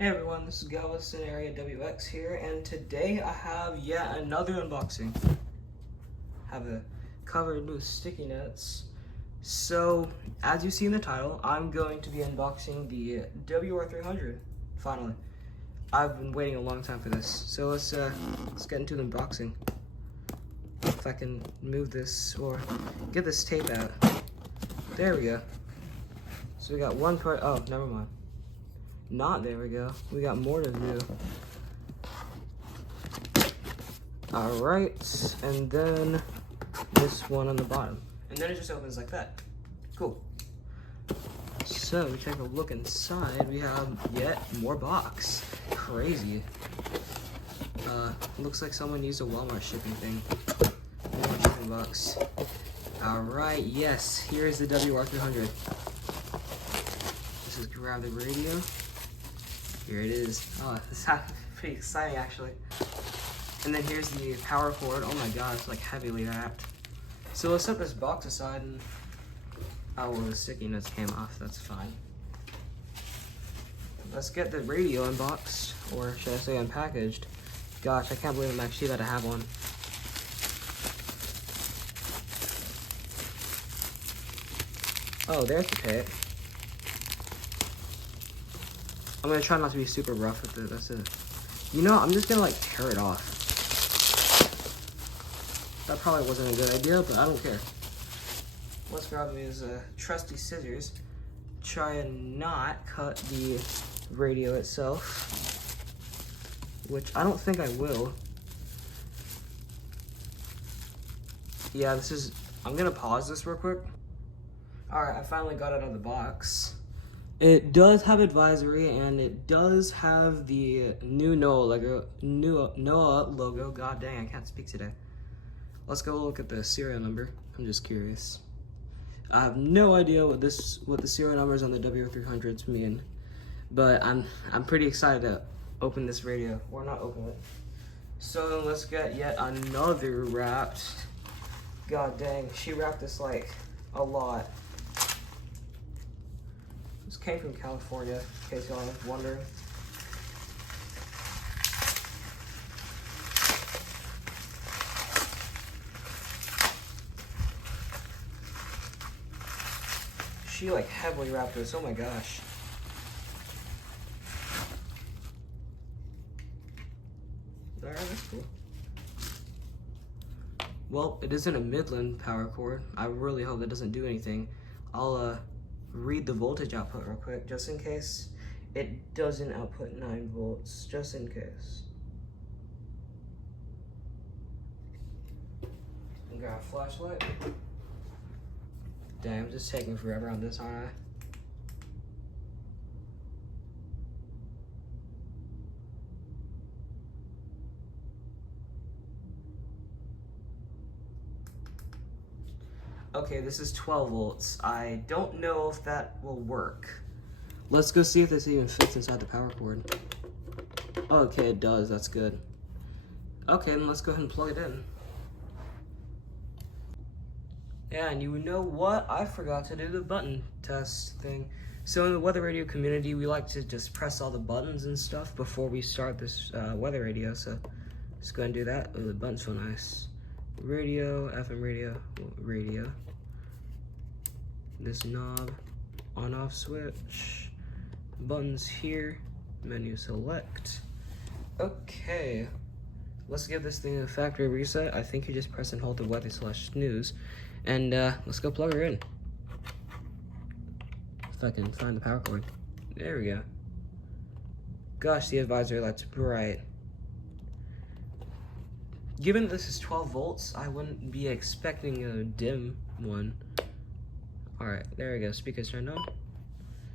Hey everyone, this is Galveston area WX here, and today I have yet another unboxing. Have it covered with sticky notes. So, as you see in the title, I'm going to be unboxing the WR300, finally. I've been waiting a long time for this, so let's get into the unboxing. If I can move this or get this tape out. There we go. So we got one part, oh, never mind. Not, there we go. We got more to do. Alright, and then this one on the bottom. And then it just opens like that. Cool. So, we take a look inside. We have yet more box. Crazy. Looks like someone used a Walmart shipping thing. Walmart shipping box. Alright, yes, here's the WR300. Let's just grab the radio. Here it is. Oh, this is pretty exciting actually. And then here's the power cord. Oh my god, it's like heavily wrapped. So let's set this box aside and, oh well, the sticky notes came off, that's fine. Let's get the radio unboxed, or should I say unpackaged. Gosh, I can't believe I'm actually about to have one. Oh, there's the tape. I'm gonna try not to be super rough with it, that's it. You know, I'm just gonna like tear it off. That probably wasn't a good idea, but I don't care. Let's grab these trusty scissors. Try and not cut the radio itself, which I don't think I will. Yeah, I'm gonna pause this real quick. All right, I finally got it out of the box. It does have advisory, and it does have the new NOAA logo. God dang, I can't speak today. Let's go look at the serial number. I'm just curious. I have no idea what the serial numbers on the WR300s mean, but I'm pretty excited to open this radio, or not open it. So then let's get yet another wrapped. God dang, she wrapped this like a lot. This came from California, in case y'all are wondering. She like heavily wrapped this, oh my gosh. Alright, that's cool. Well, it isn't a Midland power cord. I really hope that doesn't do anything. I'll read the voltage output real quick, just in case it doesn't output 9 volts, just in case. And grab a flashlight. Dang, I'm just taking forever on this, aren't I? Okay, this is 12 volts. I don't know if that will work. Let's go see if this even fits inside the power cord. Okay, it does, that's good. Okay, then let's go ahead and plug it in. Yeah, and you know what? I forgot to do the button test thing. So in the weather radio community, we like to just press all the buttons and stuff before we start this weather radio, so let's go ahead and do that. Oh, the buttons feel nice. Radio, FM radio, this knob, on off switch, buttons here, menu select. Okay, let's give this thing a factory reset. I think you just press and hold the weather/snooze, and let's go plug her in. If I can find the power cord. There we go. Gosh, the advisory light's bright. Given this is 12 volts, I wouldn't be expecting a dim one. Alright, there we go. Speakers turned on.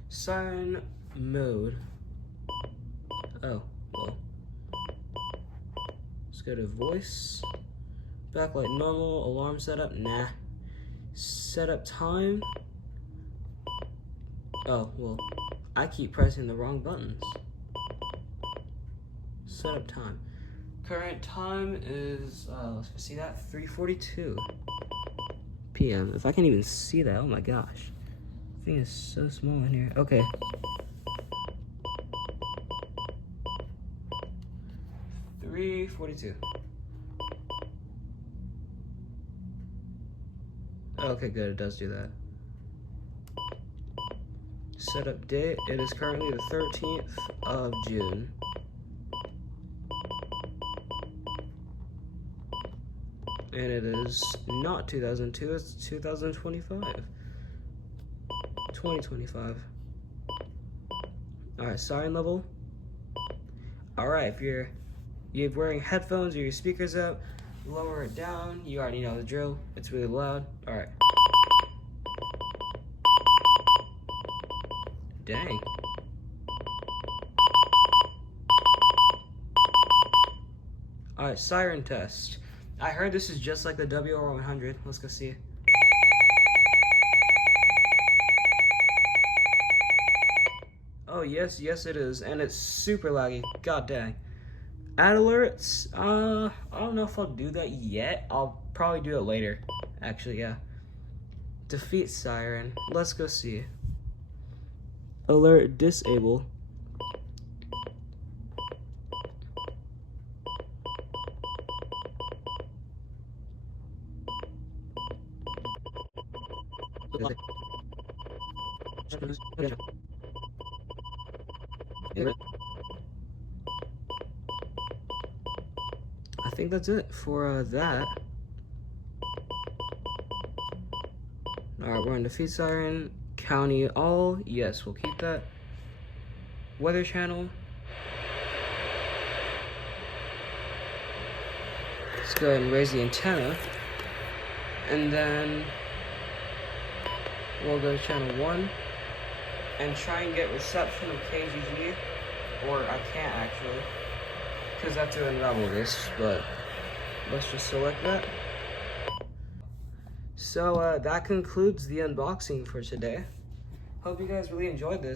Siren mode. Oh, well. Let's go to voice. Backlight normal. Alarm setup. Nah. Setup time. Oh, well. I keep pressing the wrong buttons. Setup time. Current time is, let's see that, 3:42 p.m. If I can even see that, oh my gosh. The thing is so small in here. Okay. 3:42. Okay, good, it does do that. Setup date, it is currently the 13th of June. And it is not 2002, it's 2025. 2025. Alright, siren level. Alright, if you're wearing headphones or your speakers out, lower it down. You already know the drill. It's really loud. Alright. Dang. Alright, siren test. I heard this is just like the WR100. Let's go see. Oh, yes, it is. And it's super laggy. God dang. Add alerts. I don't know if I'll do that yet. I'll probably do it later. Actually, yeah. Defeat siren. Let's go see. Alert disable. I think that's it for that. Alright, we're on defeat siren. County all. Yes, we'll keep that. Weather channel. Let's go ahead and raise the antenna. And then we'll go to channel 1 and try and get reception of KGG. Or I can't actually, because I have to unravel this, but let's just select that. So that concludes the unboxing for today. Hope you guys really enjoyed this.